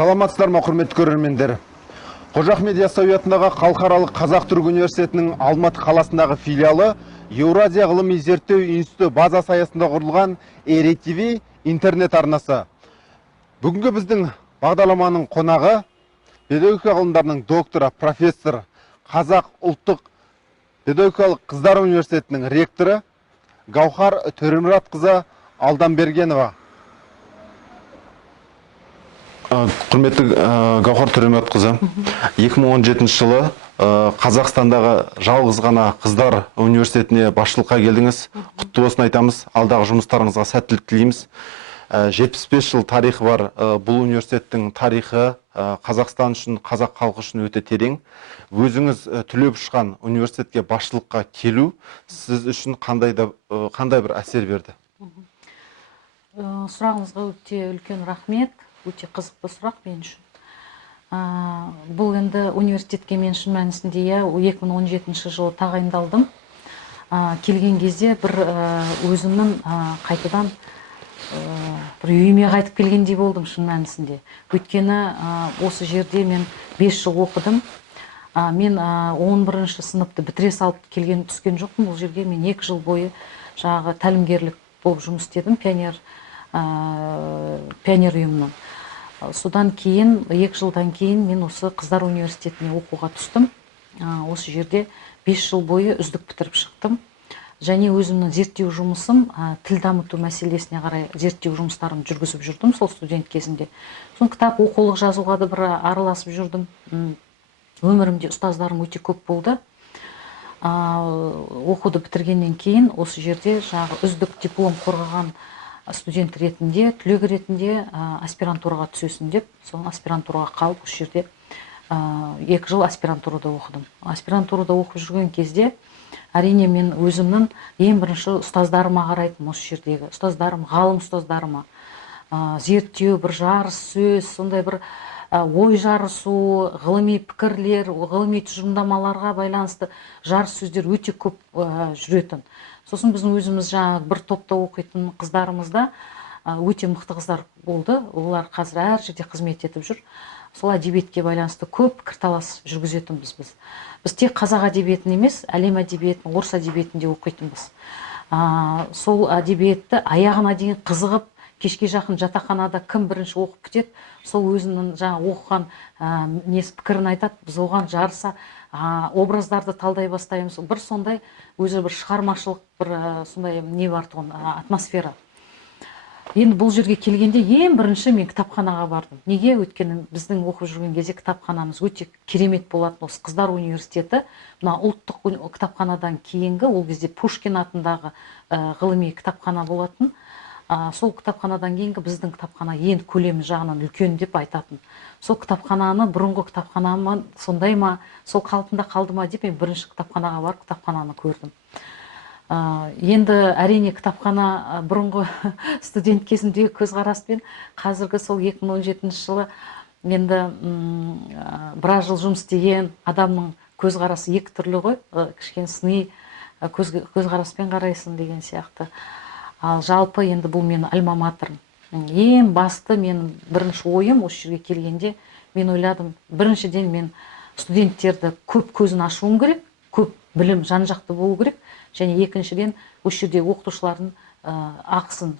Саламатсыздар ма, құрметті көрермендер. Қожа Ахмет Яссауи атындағы Халықаралық Қазақ-Түрік университетінің Алматы қаласындағы филиалы Еуразия ғылыми зерттеу институты базасы аясында құрылған РТВ интернет арнасы. Бүгінгі біздің бағдарламаның қонағы педагогика ғылымдарының докторы, профессор, Қазақ ұлттық педагогикалық қыздар университетінің ректоры Гаухар Төремұратқызы Алданбергенова. Құрметті Гаухар Төремұратқызы, 2017 жылы Қазақстандағы жалғыз ғана қыздар университетіне басшылыққа келдіңіз. Құтты болсын айтамыз. Алдағы жұмыстарыңызға сәттілік тілейміз. 75 жыл тарихы бар бұл университеттің тарихы Қазақстан үшін, қазақ халқы үшін өте терең. Өзіңіз түлеп ұшқан университетке басшылыққа келу сіз үшін қандай бір әсер берді? Сұрағыңызға өте үлкен рахмет. Өте қызықты сұрақ мен үшін. Бұл енді университетке мен шын мәнісінде 2017 жылы тағайындалдым. Келген кезде бір өзімнің қайтадан бір үйіме қайтып келгендей болдым шын мәнісінде. Өйткені осы жерде мен 5 жыл оқыдым. Мен 11-ші сыныпты бітіре салып түскен жоқпын. Бұл жерге мен 2 жыл бойы жаңағы тәлімгерлік болып жұмыс істедім пионер ұйымынан. Содан кейін 2 жылдан кейін мен осы қыздар университетіне оқуға түстім. Осы жерде 5 жыл бойы үздік бітіріп шықтым. Және өзімнің зерттеу жұмысым тіл дамыту мәселесіне қарай зерттеу жұмыстарын жүргізіп жүрдім сол студент кезінде. Соң кітап оқулық жазуға да бір араласып жүрдім. Өмірімде ұстаздарым өте көп болды. Оқуды бітіргеннен кейін осы жерде жаңағы үздік диплом қорғаған студент ретінде, түлек ретінде аспирантураға түсесің деп, соны аспирантураға қалып, осы жерде 2 жыл аспирантурада оқыдым. Аспирантурада оқып жүрген кезде, әрине мен өзімнің ең бірінші ұстаздарыма қарайтын осы жердегі. Ұстаздарым, ғалым ұстаздарыма. Зерттеу, бір жарыс сөз, сондай бір ой жарысу, ғылыми пікірлер, ғылыми тұжырымдамаларға байланысты жарыс сөздер өте көп жүретін. Сосын біздің өзіміз жаңағы бір топта оқитын қыздарымызда өте мықты қыздар болды. Олар қазір әр жерде қызмет етіп жүр. Сол әдебиетке байланысты көп пікірталас жүргізетінбіз біз. Біз тек қазақ әдебиетін емес, әлем әдебиетін, орыс әдебиетінде оқитынбыз. Сол әдебиетті аяғына дейін қызығып, кешке жақын жатақханада кім бірінші оқып бітеді, сол өзінің жаңа оқыған пікірін айтады, біз оған жарыса образдарды талдай бастаймыз. Бір сондай өзі бір шығармашылық бір сондай не бар тұғын, атмосфера. Енді бұл жерге келгенде ең бірінші мен кітапханаға бардым. Неге? Өйткені біздің оқып жүрген кезде кітапханамыз өте керемет болатын. Осы қыздар университеті, мына ұлттық кітапханадан кейінгі, ол кезде Пушкин атындағы ғылыми кітапхана болатын. Сол кітапханадан кейінгі біздің кітапхана ең көлемі жағынан үлкен деп айтатын. Сол кітапхананы, бұрынғы кітапханамы сондай ма, сол қалпында қалды ма деп мен бірінші кітапханаға барып кітапхананы көрдім. Енді әрине кітапхана бұрынғы студент кезімдегі көзқараспен қазіргі сол 2017 жылы енді біраз жыл жұмыс істеген адамның көзқарасы екі түрлі ғой, кішкене сыни көзқараспен қарайсың деген сияқты. Ал жалпы енді бұл менің альма-матерім. Ең басты менің бірінші ойым осы жерге келгенде мен ойладым, біріншіден мен студенттерді көп көзін ашуым керек, көп білім жан-жақты болу керек. Және екіншіден осы жерде оқытушылардың ақысын,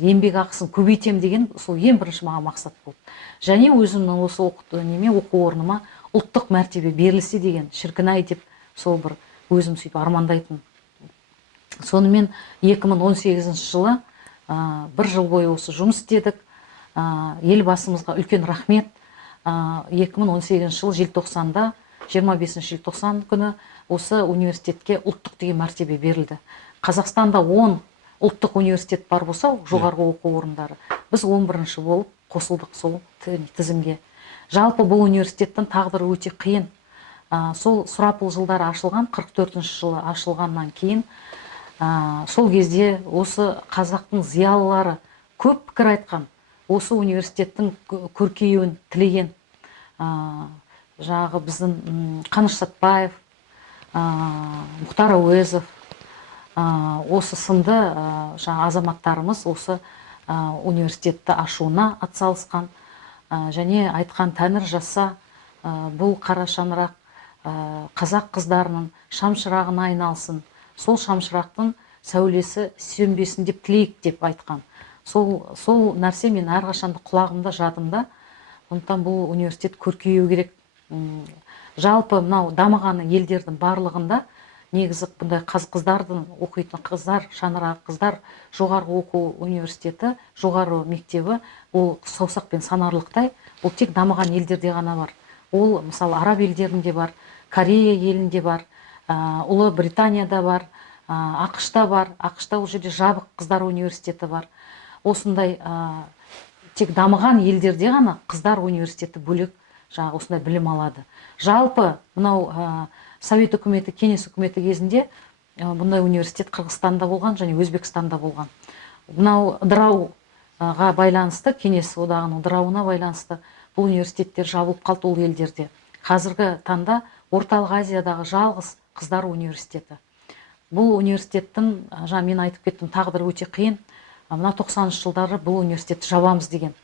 еңбек ақысын көбейтем деген сол ең бірінші маған мақсат болды. Және өзімнің осы оқу орныма ұлттық мәртебе берілсе деген шіркін-ай деп сол бір өзім сөйтіп армандайтын. Сонымен 2018 жылы бір жыл бойы осы жұмыс істедік. Елбасымызға үлкен рахмет. 2018 жыл желтоқсанда, 25 желтоқсан күні осы университетке ұлттық деген мәртебе берілді. Қазақстанда 10 ұлттық университет бар болса, жоғарғы оқу орындары. Біз 11-ші болып қосылдық сол тізімге. Жалпы бұл университеттің тағдыры өте қиын. Сол сұрапыл жылдары ашылған, 44-ші жылы ашылғаннан кейін, сол кезде осы қазақтың зиялылары көп пікір айтқан, осы университеттің көркеюін тілеген жаңағы біздің Қаныш Сәтбаев, Мұхтар Әуезов, осы сынды азаматтарымыз осы университетті ашуына атсалысқан. және айтқан тәңір жазса бұл қара шаңырақ қазақ қыздарының шамшырағына айналсын, сол шамшырақтың сәулесі сөнбесін деп тілейік деп айтқан. Сол нәрсе мен әрқашанда құлағымда, жадымда. Сондықтан бұл университет көркею керек. Жалпы мынау дамыған елдердің барлығында негізі бұндай қыздардың оқитын қыздар, шаңырақ қыздар жоғарғы оқу университеті, жоғары мектебі, ол саусақпен санарлықтай, ол тек дамыған елдерде ғана бар. Ол мысалы араб елдерінде бар, Корея елінде бар, Ұлы Британияда бар, ақш-та бар. ақш-та ол жерде жабық қыздар университеті бар. Осындай тек дамыған елдерде ғана қыздар университеті бөлек жаңағы осындай білім алады. Жалпы мынау Совет үкіметі, кеңес үкіметі кезінде бұндай университет Қырғызстанда болған және Өзбекстанда болған. Мынау ыдырауға байланысты, кеңес одағының ыдырауына байланысты бұл университеттер жабылып қалды ол елдерде. Қазіргі таңда Орталық Азиядағы жалғыз қыздар университеті. Бұл университеттің, жаңа мен айтып кеттім, тағдыры өте қиын. Мына 90-шы жылдары бұл университетті жабамыз деген.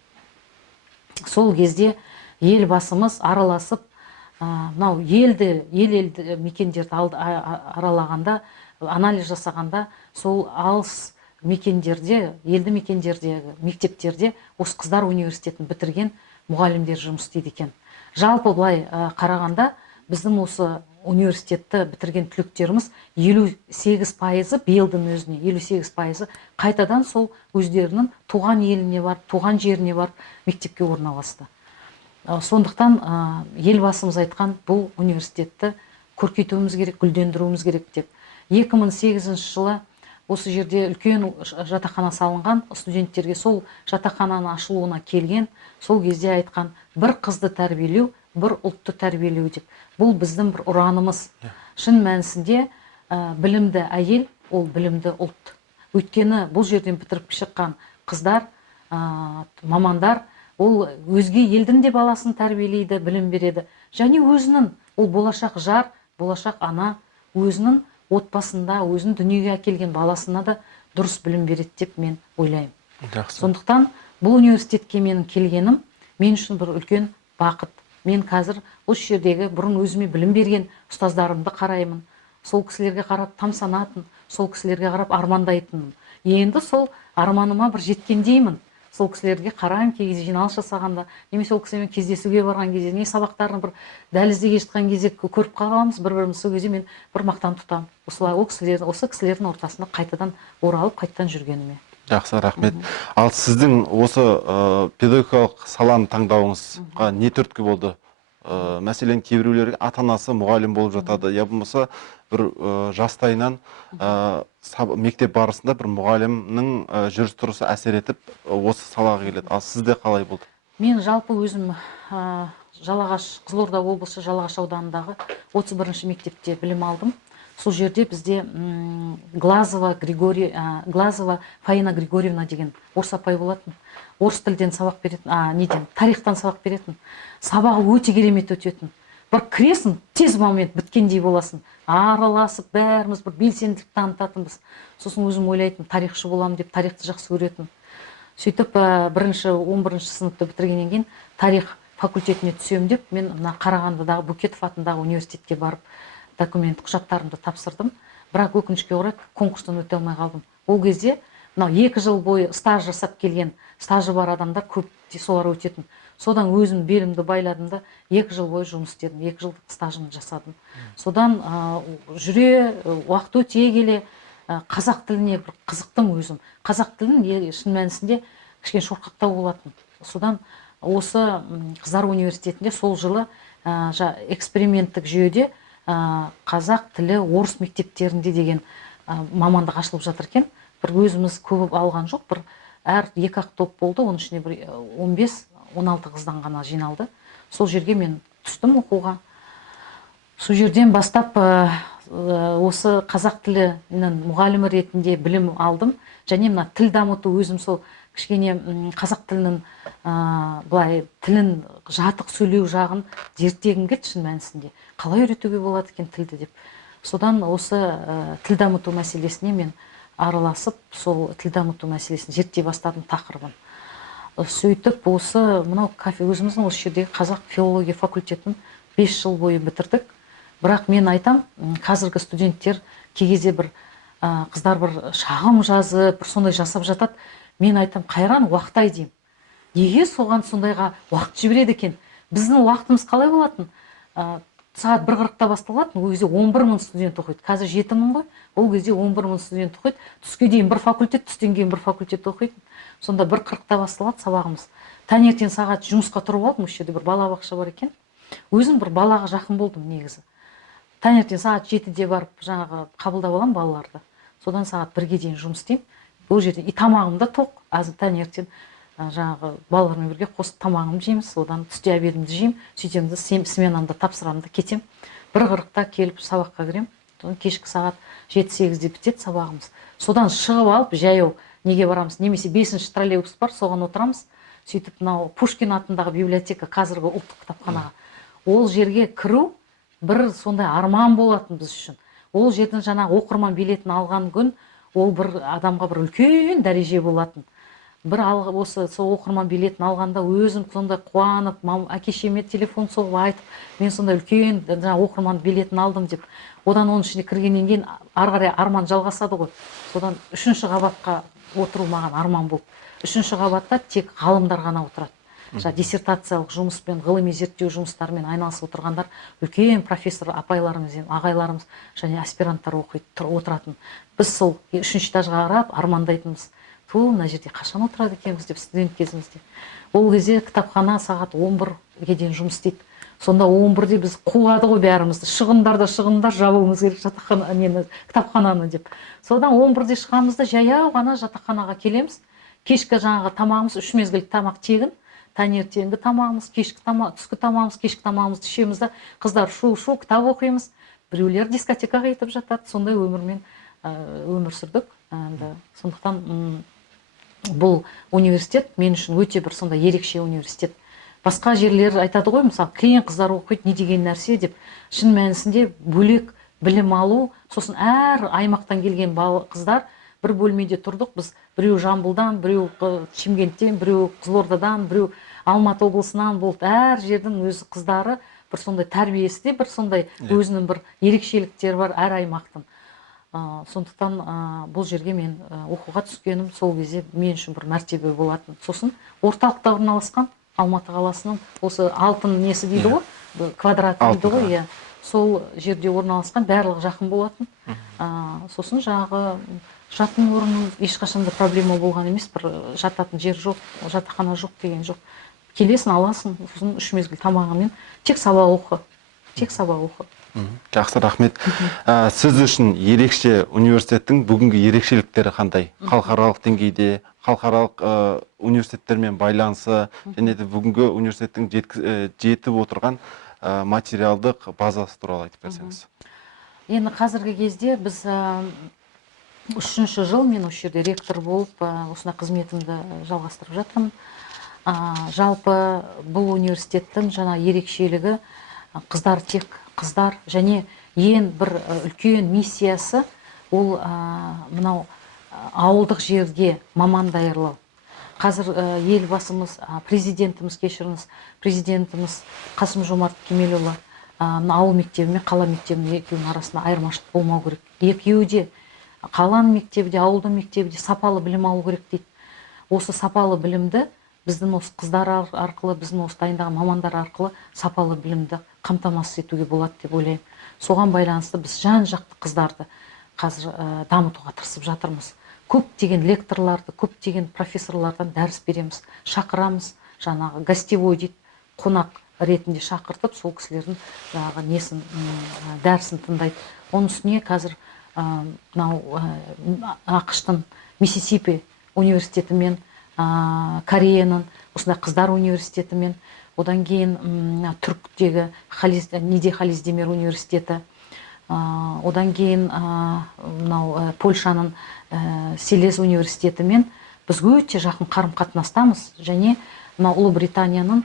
Сол кезде елбасымыз араласып, мынау елді мекендерді аралағанда, анализ жасағанда, сол алыс мекендерде, елді мекендердегі мектептерде осы қыздар университетін бітірген мұғалімдер жұмыс істейді екен. Жалпы былай қарағанда біздің осы университетті бітірген түлектеріміз 58%, биылдың өзіне 58% қайтадан сол өздерінің туған еліне барып, туған жеріне барып мектепке орналасты. Сондықтан елбасымыз айтқан бұл университетті көркейтуіміз керек, гүлдендіруіміз керек деп. 2008 жылы осы жерде үлкен жатақхана салынған, студенттерге сол жатақхананың ашылуына келген, сол кезде айтқан бір қызды тәрбиелеу, бір ұлтты тәрбиелеу деп. Бұл біздің бір ұранымыз. Шын мәнісінде білімді әйел, ол білімді ұлт. Өйткені бұл жерден бітіріп шыққан қыздар, мамандар, ол өзге елдің де баласын тәрбиелейді, білім береді. Және өзінің, ол болашақ жар, болашақ ана, өзінің отбасында, өзінің дүниеге әкелген баласына да дұрыс білім береді деп мен ойлаймын. Сондықтан бұл университетке менің келгенім мен үшін бір үлкен бақыт. Мен қазір осы жердегі бұрын өзіме білім берген ұстаздарымды қараймын. Сол кісілерге қарап тамсанатын, сол кісілерге қарап армандайтынмын. Енді сол арманыма бір жеткендеймін. Сол кісілерге қараймын, кей кезде жиналыс жасағанда, немесе ол кісімен кездесуге барған кезде, не сабақтарын бір дәлізде келе жатқан кезде көріп қаламыз бір-біріміз, сол кезде мен бір мақтан тұтамын. Осы кісілердің ортасында қайтадан оралып, қайтадан жүргеніме. Жақсы, рахмет. Ал сіздің осы педагогикалық саланы таңдауыңызға не түрткі болды? Мәселен, кейбіреулер ата-анасы мұғалім болып жатады, я болмаса бір жастайынан мектеп барысында бір мұғалімнің жүріс-тұрысы әсер етіп осы салаға келеді. Ал сізде қалай болды? Мен жалпы өзім Қызылорда облысы Жалағаш ауданындағы 31-ші мектепте білім алдым. Сол жерде бізде Глазова Фаина Григорьевна деген орыс апай болатын. Орыс тілден сабақ беретін, тарихтан сабақ беретін. Сабағы өте керемет өтетін. Бір кіресің, тез момент біткендей боласың. Араласып, бәріміз бір белсенділік танытатынбыз. Сосын өзім ойлайтын, тарихшы боламын деп, тарихты жақсы көретін. Сөйтіп, 11-ші сыныпты бітіргеннен кейін тарих факультетіне түсем деп, мен Қарағандыдағы Бөкетов атындағы университетке барып, документ құжаттарымды тапсырдым. Бірақ өкінішке орай конкурстан өте алмай қалдым. Ол кезде 2 жыл бойы стаж жасап келген, стажы бар адамдар көп солар өтетін. Содан өзім белімді байладым да 2 жыл бойы жұмыс істедім, 2 жылдық стажымды жасадым. Содан жүре, уақыт өте келе қазақ тіліне бір қызықтым өзім. Қазақ тілін шын мәнісінде кішкене шорқақтау болатын. Содан осы Қыздар университетінде сол жылы эксперименттік жүйеде қазақ тілі орыс мектептерінде деген мамандық ашылып жатыр екен. Бір өзіміз көп алған жоқ, бір әр 2-ақ топ болды, оның ішіне бір 15-16 қыздан ғана жиналды. Сол жерге мен түстім оқуға. Сол жерден бастап осы қазақ тілінің мұғалімі ретінде білім алдым. Және мына тіл дамыту өзім сол кішкене қазақ тілінің тілін жатық сөйлеу жағын зерттегім келді шын мәнісінде. Қалай үйретуге болады екен тілді деп. Содан осы тіл дамыту мәселесіне мен араласып, сол тіл дамыту мәселесін зерттей бастадым тақырыбын. сөйтіп осы мынау кафе өзіміздің осы жердегі қазақ филология факультетін 5 жыл бойы бітірдік. Бірақ мен айтам, қазіргі студенттер кей кезде бір қыздар бір шағым жазып, бір сондай жасап жатады. Мен айтам, қайран уақыт деймін. Неге соған сондайға уақыт жібереді екен? Біздің уақытымыз қалай болатын? Сағат 1:40-та басталатын, ол кезде 11.000 студент оқиды. Қазір 7.000 ғой, ол кезде 11.000 студент оқиды. Түске дейін бір факультет, түстен кейін бір факультет оқиды. Сонда 1:40-та басталады сабағымыз. Таңертең сағат жұмысқа тұрып алдым, осы жерде бір балабақша бар екен. Өзім бір балаға жақын болдым негізі. Таңертең сағат 7-де барып жаңағы қабылдап алам балаларды. Содан сағат 1-ге дейін жұмыс істеймін. Бұл жерде тамағым да тоқ, таңертең жаңағы балалармен бірге қосып тамағымды жейміз, одан түсте обедімді жеймін, сөйтемін де сменамды тапсырамын да кетем. 1:40-та келіп сабаққа кірем. Кешкі сағат 7-8-де бітеді сабағымыз. Содан шығып алып жаяу неге барамыз? Немесе 5-ші троллейбус бар, соған отырамыз. Сөйтіп мынау Пушкин атындағы библиотека, қазіргі ұлттық кітапханаға. Ол жерге кіру бір сондай арман болатын біз үшін. Ол жерден жаңағы оқырман билетін алған күн, ол бір адамға бір үлкен дәреже болатын. Бір осы сол оқырман билетін алғанда өзім сондай қуанып, әке-шешеме телефон соғып айтып, мен сондай үлкен оқырман билетін алдым деп. Одан оның ішіне кіргеннен кейін ары қарай арман жалғасады ғой. Содан 3-ші қабатқа отыру маған арман болды. 3-ші қабатта тек ғалымдар ғана отырады. Диссертациялық жұмыспен, ғылыми зерттеу жұмыстарымен айналысып отырғандар, үлкен профессор апайларымыз, ағайларымыз және аспиранттар отыратын. Біз сол 3-ші этажға қарап армандайтынбыз. Мына жерде қашан отырады екенбіз деп студент кезімізде. Ол кезде кітапхана сағат 11-ге дейін жұмыс істейді. Сонда 11-де біз қуады ғой бәрімізді. Шығындар жабуымыз керек кітапхананы деп. Содан 11-де шығамыз да жаяу ғана жатақханаға келеміз. Кешкі жаңағы тамағымыз 3 мезгілдік тамақ тегін. Таңертеңгі тамағымыз, түскі тамағымыз, кешкі тамағымызды ішеміз да қыздар шу кітап оқимыз. Біреулер дискотекаға кетіп жатады. Сондай өмірмен өмір сүрдік. Сондықтан бұл университет мен үшін өте бір сондай ерекше университет. Басқа жерлер айтады ғой, мысалы, клиент қыздар оқиды, не деген нәрсе деп. Шын мәнісінде бөлек білім алу, сосын әр аймақтан келген қыздар бір бөлмеде тұрдық. Біз біреу Жамбылдан, біреу Шымкенттен, біреу Қызылордадан, біреу Алматы облысынан болды. Әр жердің өз қыздары бір сондай тәрбиесінде, бір сондай өзінің бір ерекшеліктері бар әр аймақтың. Сондықтан бұл жерге мен оқуға түскенім сол кезде мен үшін бір мәртебе болатын. Сосын орталықта орналасқан Алматы қаласының осы алтын несі дейді ғой, квадрат дейді ғой, сол жерде орналасқан, барлығы жақын болатын. Сосын жағы жатын орын ешқашанда проблема болған емес, бір жататын жер жоқ, жатақхана жоқ деген жоқ. Келесің, аласың, сосын 3 мезгіл тамағымен тек сабақ оқы. Жақсы, рахмет. Сіз үшін ерекше университеттің бүгінгі ерекшеліктері қандай? Халықаралық деңгейде, халықаралық университеттермен байланысы, және де бүгінгі университеттің жетіп отырған материалдық базасы туралы айтып берсеңіз. Енді қазіргі кезде біз 3-ші жыл мен осы жерде ректор болып, осына қызметімді жалғастырып жатырмын. Жалпы бұл университеттің жаңа ерекшелігі қыздар, тек қыздар, және ең бір үлкен миссиясы ол мынау ауылдық жерге маман даярлау. Қазір елбасымыз, президентіміз Қасым-Жомарт Кемелұлы ауыл мектебі мен қала мектебінің екеуінің арасында айырмашылық болмау керек. Екеуі де, қаланың мектебі де, ауылдың мектебі де сапалы білім алу керек дейді. Осы сапалы білімді біздің осы қыздар арқылы, біздің осы дайындаған мамандар арқылы сапалы білімді қамтамасыз етуге болады деп ойлаймын. Соған байланысты біз жан-жақты қыздарды қазір дамытуға тырысып жатырмыз. Көптеген лекторларды, көптеген профессорлардан дәріс береміз, шақырамыз, жаңағы гостевой дейді, қонақ ретінде шақыртып, сол кісілердің жаңағы несін, дәрісін тыңдайды. Оның үстіне қазір ақш-тың Миссисипи университетімен, Кореяның осындай қыздар университетімен, одан кейін түріктегі Ниде Хализдемир университеті, одан кейін Польшаның Селез университетімен біз өте жақын қарым-қатынастамыз, және Ұлыбританияның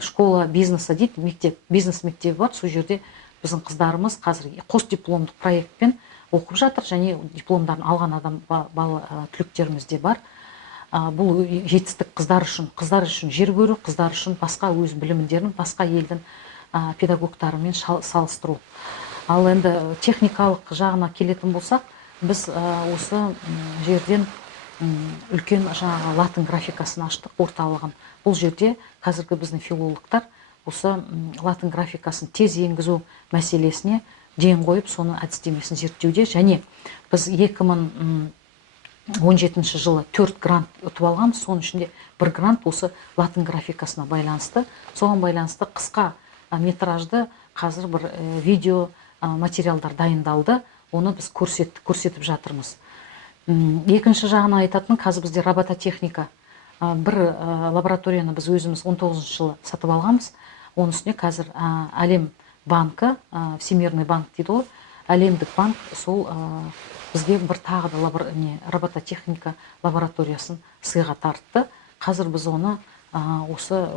школа бизнеса дейді, бизнес мектебі бар, сол жерде біздің қыздарымыз қазір қос дипломдық проектпен оқып жатыр, және дипломдарын алған түлектеріміз де бар. бұл жетістік қыздар үшін жер көру, қыздар үшін басқа өз білімдерін басқа елдің педагогтарымен салыстыру. Ал енді техникалық жағына келетін болсақ, біз осы жерден үлкен жаңағы латын графикасын аштық, орталығын. Бұл жерде қазіргі біздің филологтар осы латын графикасын тез енгізу мәселесіне ден қойып, соны әдістемесін зерттеуде, және біз 2017 жылы 4 грант ұтып алғанбыз, соның ішінде 1 грант осы латын графикасына байланысты. Соған байланысты қысқа метражды қазір бір видео материалдар дайындалды, оны біз көрсетіп жатырмыз. Екінші жағына айтатын, қазір бізде робототехника бір лабораторияны біз өзіміз 19 жылы сатып алғанбыз. Оның үстіне қазір әлем банкі, Всемирный банк дейді ғой, әлемдік банк сол бізге бір тағы да робототехника лабораториясын сыйға тартты. Қазір біз оны осы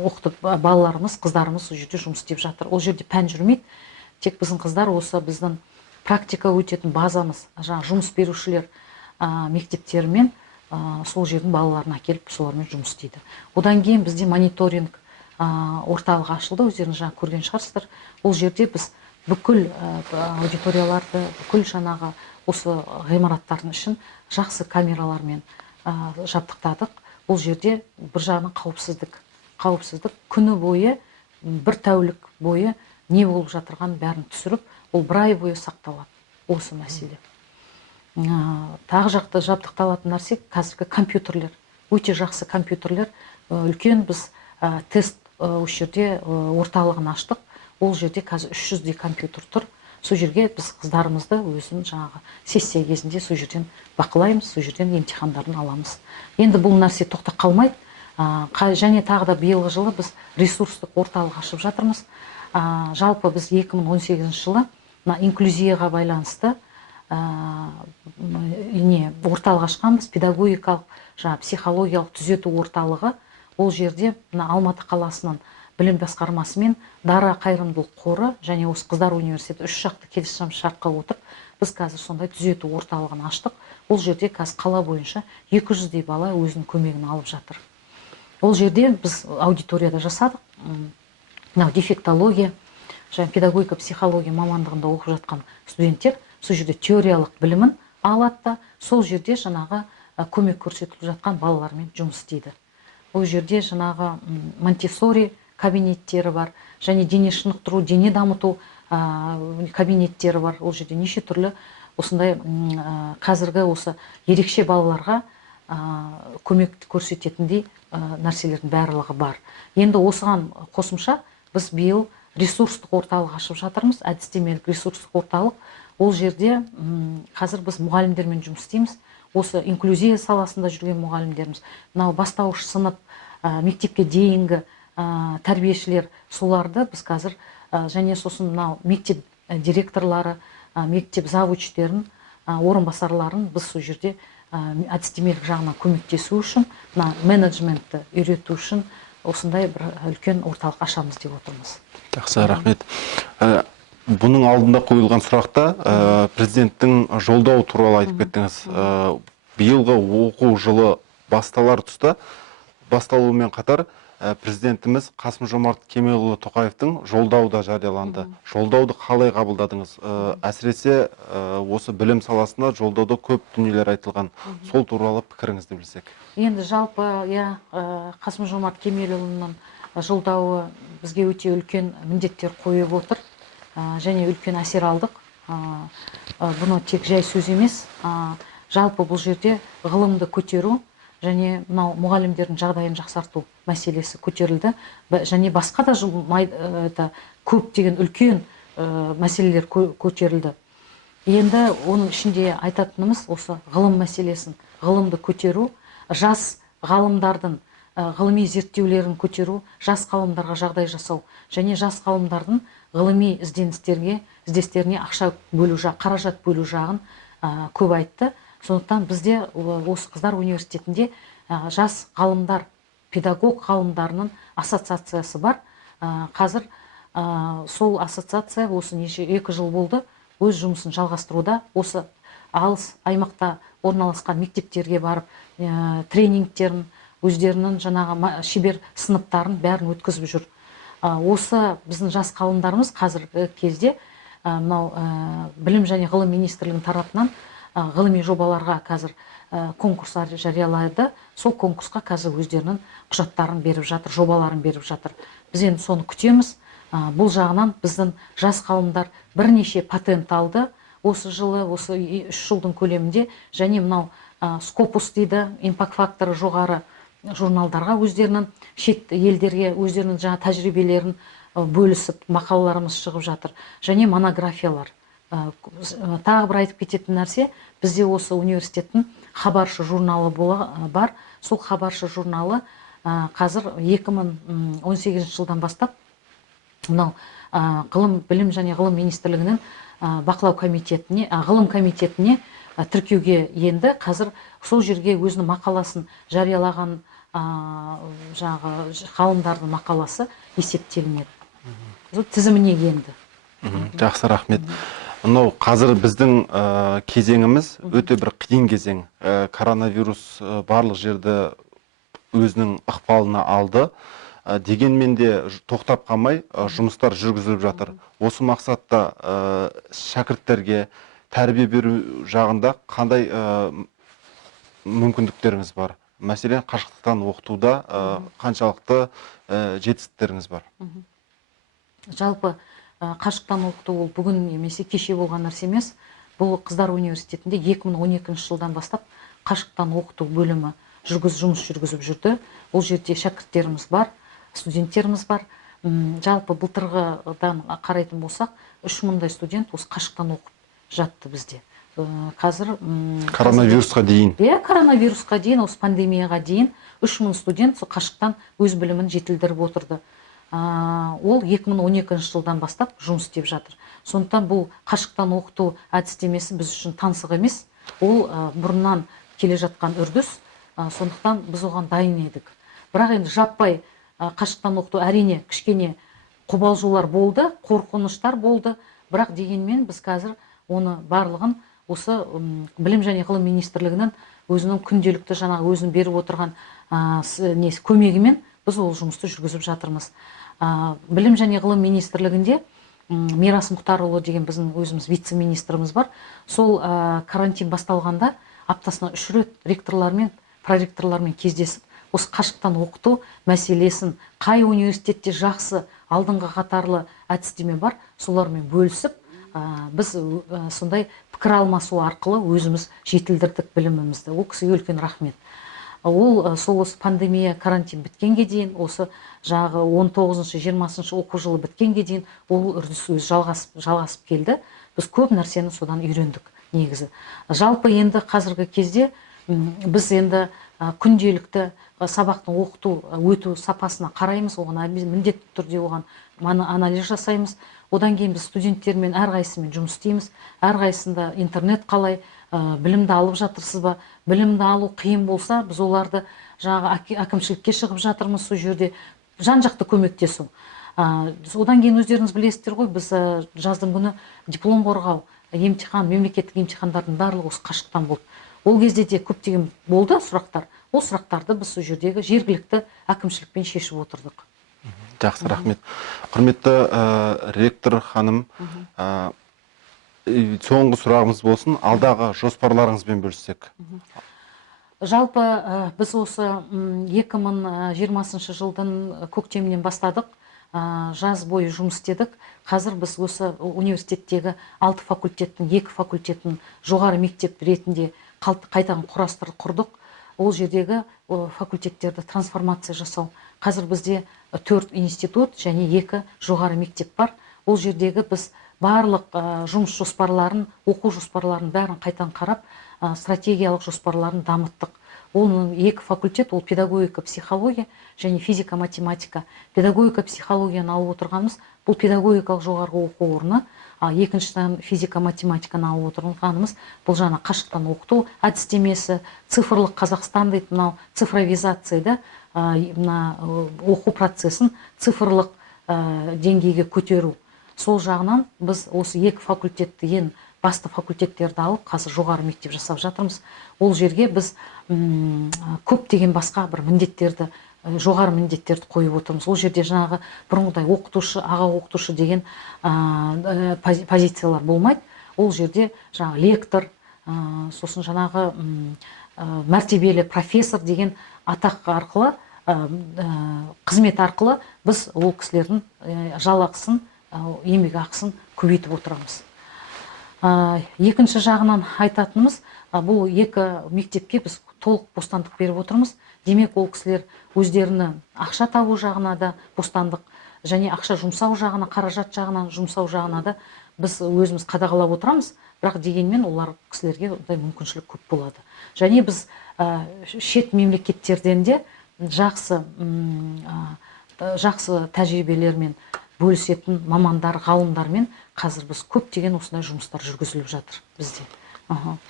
оқытып, балаларымыз, қыздарымыз ол жерде жұмыс істеп жатыр. Ол жерде пән жүрмейді, тек біздің қыздар осы біздің практика өтетін базамыз, жұмыс берушілер мектептерімен сол жердің балаларын әкеліп солармен жұмыс істейді. Одан кейін бізде мониторинг орталығы ашылды, өздеріңіз жаңа көрген шығарсыздар. Ол жерде біз бүкіл аудиторияларды, бүкіл жаңағы осы ғимараттардың ішін жақсы камералармен жабдықтадық. Ол жерде бір жағынан қауіпсіздік күні бойы, бір тәулік бойы не болып жатырған бәрін түсіріп, ол бір ай бойы сақталады осы мәселе. Тағы жақты жабдықталатын нәрсе қазіргі компьютерлер, өте жақсы компьютерлер, үлкен біз тест осы жерде орталығын аштық. Ол жерде қазір 300-дей компьютер тұр. Сол жерге біз қыздарымызды өзін жаңағы сессия кезінде сол жерден бақылаймыз, сол жерден емтихандарын аламыз. Енді бұл нәрсе тоқтап қалмайды. Және тағы да биылғы жылы біз ресурстық орталық ашып жатырмыз. Жалпы біз 2018 жылы инклюзияға байланысты орталық ашқанбыз, педагогикалық, психологиялық түзету орталығы. Ол жерде Алматы қаласының білім басқармасымен Дара қайырымдылық қоры және осы қыздар университеті 3 жақты келісімшартқа отырып, біз қазір сондай түзету орталығын аштық. Ол жерде қазір қала бойынша 200-дей бала өзінің көмегін алып жатыр. Ол жерде біз аудиторияда жасадық. Дефектология, педагогика, психология мамандығында оқып жатқан студенттер сол жерде теориялық білімін алады да, сол жерде жаңағы көмек көрсетіліп жатқан балалармен жұмыс істейді. Ол жерде жаңағы Монтессори кабинеттері бар, және дене шынықтыру, дене дамыту кабинеттері бар. Ол жерде неше түрлі осындай қазіргі осы ерекше балаларға көмек көрсететіндей нәрселердің барлығы бар. Енді осыған қосымша біз биыл ресурстық орталық ашып жатырмыз, әдістемелік ресурстық орталық. Ол жерде қазір біз мұғалімдермен жұмыс істейміз. Осы инклюзия саласында жүрген мұғалімдеріміз, мынау бастауыш сынып, мектепке дейінгі тәрбиешілер, соларды біз қазір және сосын мынау мектеп директорлары, мектеп завучтерін, орынбасарларын біз сол жерде әдістемелік жағынан көмектесу үшін, менеджментті үйрету үшін осындай бір үлкен орталық ашамыз деп отырмыз. Жақсы, рахмет. Бұның алдында қойылған сұрақта президенттің жолдауы туралы айтып кеттіңіз. Биылғы оқу жылы басталар тұста, басталуымен қатар президентіміз Қасым-Жомарт Кемелұлы Тоқаевтың жолдауы да жарияланды. Жолдауды қалай қабылдадыңыз? Әсіресе осы білім саласында жолдауда көп дүниелер айтылған. Сол туралы пікіріңізді білсек. Енді жалпы Қасым-Жомарт Кемелұлының жолдауы бізге өте үлкен міндеттер қойып отыр, және үлкен әсер алдық. Бұны тек жай сөз емес, жалпы бұл жерде ғылымды көтеру және мынау мұғалімдердің жағдайын жақсарту мәселесі көтерілді, және басқа да көптеген үлкен мәселелер көтерілді. Енді оның ішінде айтатынымыз осы ғылым мәселесін, ғылымды көтеру, жас ғалымдардың ғылыми зерттеулерін көтеру, жас ғалымдарға жағдай жасау, және жас ғалымдардың ғылыми ізденістеріне ақша бөлу, қаражат бөлу жағын көп айтты. Сондықтан бізде осы қыздар университетінде жас ғалымдар, педагог ғалымдарының ассоциациясы бар. Қазір сол ассоциация осы 2 жыл болды, өз жұмысын жалғастыруда. Осы алыс аймақта орналасқан мектептерге барып, тренингтерін, өздерінің жаңағы шебер сыныптарын бәрін өткізіп жүр. Осы біздің жас ғалымдарымыз қазіргі кезде мынау білім және ғылым министрлігінің тарапынан ғылыми жобаларға қазір конкурстар жариялайды. Сол конкурсқа қазір өздерінің құжаттарын беріп жатыр, жобаларын беріп жатыр. Біз енді соны күтеміз. Бұл жағынан біздің жас ғалымдар бірнеше патент алды осы жылы, осы 3 жылдың көлемінде, және мынау Scopus дейді, импакт факторы жоғары журналдарға өздерінің шет елдерге өздерінің жаңа тәжірибелерін бөлісіп мақалаларымыз шығып жатыр, және монографиялар. Тағы бір айтып кететін нәрсе, бізде осы университеттің хабаршы журналы бар. Сол хабаршы журналы қазір 2018 жылдан бастап мынау білім және ғылым министрлігінің бақылау комитетіне, ғылым комитетіне тіркеуге енді. Қазір сол жерге өзінің мақаласын жариялаған ғалымдардың мақаласы есептелінеді. Тізіміне енді. Жақсы, рахмет. Мынау қазір біздің кезеңіміз өте бір қиын кезең. Коронавирус барлық жерді өзінің ықпалына алды. Дегенмен де тоқтап қалмай жұмыстар жүргізіліп жатыр. Осы мақсатта шәкірттерге тәрбие беру жағында қандай мүмкіндіктеріңіз бар? Мәселен, қашықтықтан оқытуда қаншалықты жетістіктеріңіз бар? Жалпы қашықтан оқыту ол бүгін немесе кеше болған нәрсе емес. Бұл Қыздар университетінде 2012 жылдан бастап қашықтан оқыту бөлімі жұмыс жүргізіп жүрді. Ол жерде шәкірттеріміз бар, студенттеріміз бар. Жалпы былтырғыдан қарайтын болсақ, 3000-дай студент осы қашықтан оқып жатты бізде. Қазір коронавирусқа дейін. Коронавирусқа дейін, осы пандемияға дейін 3000 студент қашықтан өз білімін жетілдіріп отырды. Ол 2012 жылдан бастап жұмыс істеп жатыр. Сондықтан бұл қашықтан оқыту әдістемесі біз үшін таңсық емес. Ол бұрыннан келе жатқан үрдіс. Сондықтан біз оған дайын едік. Бірақ енді жаппай қашықтан оқыту әрине кішкене қобалжулар болды, қорқыныштар болды. Бірақ дегенмен біз қазір оны барлығын осы білім және ғылым министрлігінің өзінің күнделікті жаңағы өзінің беріп отырған көмегімен біз ол жұмысты жүргізіп жатырмыз. Білім және ғылым министрлігінде Мирас Мұхтарұлы деген біздің өзіміз вице-министріміз бар. Сол карантин басталғанда аптасына 3 рет ректорлармен, проректорлармен кездесіп, осы қашықтан оқыту мәселесін қай университетте жақсы алдыңғы қатарлы әдістеме бар, солармен бөлісіп, біз сондай пікір алмасу арқылы өзіміз жетілдірдік білімімізді. Ол кісіге үлкен рахмет. Ол сол осы пандемия, карантин біткенге дейін, осы жағы 19-20 оқу жылы біткенге дейін ол үрдіс жалғасып келді. Біз көп нәрсені содан үйрендік негізі. Жалпы енді қазіргі кезде біз енді күнделікті сабақтың өту сапасына қараймыз, оған міндетті түрде оған анализ жасаймыз. Одан кейін біз студенттермен әрқайсымен жұмыс істейміз. Әрқайсында интернет қалай, білімді алып жатырсыз ба? Білімді алу қиын болса, біз оларды әкімшілікке шығып жатырмыз, сол жерде жан-жақты көмектесу. Одан кейін өздеріңіз білесіздер ғой, біз жаздың күні диплом қорғау, мемлекеттік емтихандардың барлығы осы қашықтан болды. Ол кезде де көптеген болды сұрақтар. Ол сұрақтарды біз сол жердегі жергілікті әкімшілікпен шешіп отырдық. Жақсы, рахмет. Құрметті ректор ханым, соңғы сұрағымыз болсын, алдағы жоспарларыңызбен бөліссек. Жалпы біз осы 2020 жылдың көктемінен бастадық, жаз бойы жұмыс істедік. Қазір біз осы университеттегі 6 факультеттің 2 факультетін жоғары мектеп ретінде қайтадан құрдық. Ол жердегі факультеттерді трансформация жасау. Қазір бізде 4 институт және 2 жоғары мектеп бар. Ол жердегі біз барлық жұмыс жоспарларын, оқу жоспарларын бәрін қайтадан қарап, стратегиялық жоспарларын дамыттық. Оның 2 факультет, ол педагогика, психология және физика, математика. Педагогика, психологияны алып отырғанымыз, бұл педагогикалық жоғарғы оқу орны. Екіншіден физика, математиканы алып отырғанымыз, бұл жаңа қашықтан оқыту әдістемесі, цифрлық Қазақстан дейді, мынау цифровизацияда оқу процесін цифрлық деңгейге көтеру. Сол жағынан біз осы 2 факультетті басты факультеттерді алып қазір жоғары мектеп жасап жатырмыз. Ол жерге біз көптеген басқа бір міндеттерді, жоғары міндеттерді қойып отырмыз. Ол жерде жаңағы бұрынғыдай оқытушы, аға оқытушы деген позициялар болмайды. Ол жерде жаңағы лектор, сосын жаңағы мәртебелі профессор деген атақ арқылы, қызмет арқылы біз ол кісілердің жалақысын, еңбек ақысын көбейтіп отырамыз. Екінші жағынан айтатынымыз, бұл екі мектепке біз толық бостандық беріп отырмыз. Демек, ол кісілер өздеріне ақша табу жағына да бостандық, және ақша жұмсау жағына, қаражат жағына, жұмсау жағына да біз өзіміз қадағалап отырамыз. Бірақ дегенмен олар кісілерге ондай мүмкіншілік көп болады. Және біз шет мемлекеттерден де жақсы тәжірибелермен бөлісетін мамандар, ғалымдармен қазір біз көптеген осындай жұмыстар жүргізіліп жатыр бізде.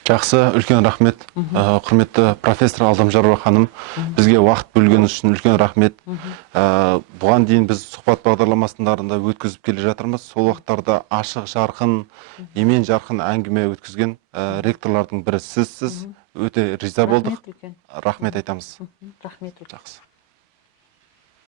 Жақсы, үлкен рахмет. Құрметті профессор Алдамжарова ханым, бізге уақыт бөлгеніңіз үшін үлкен рахмет. Бұған дейін біз сұхбат бағдарламасындарында өткізіп келе жатырмыз. Сол уақыттарда ашық, жарқын, емен жарқын әңгіме өткізген ректорлардың бірі сізсіз. Өте риза болдық. Рахмет үлкен. Рахмет айтамыз. Рахмет үлкен. Жақсы.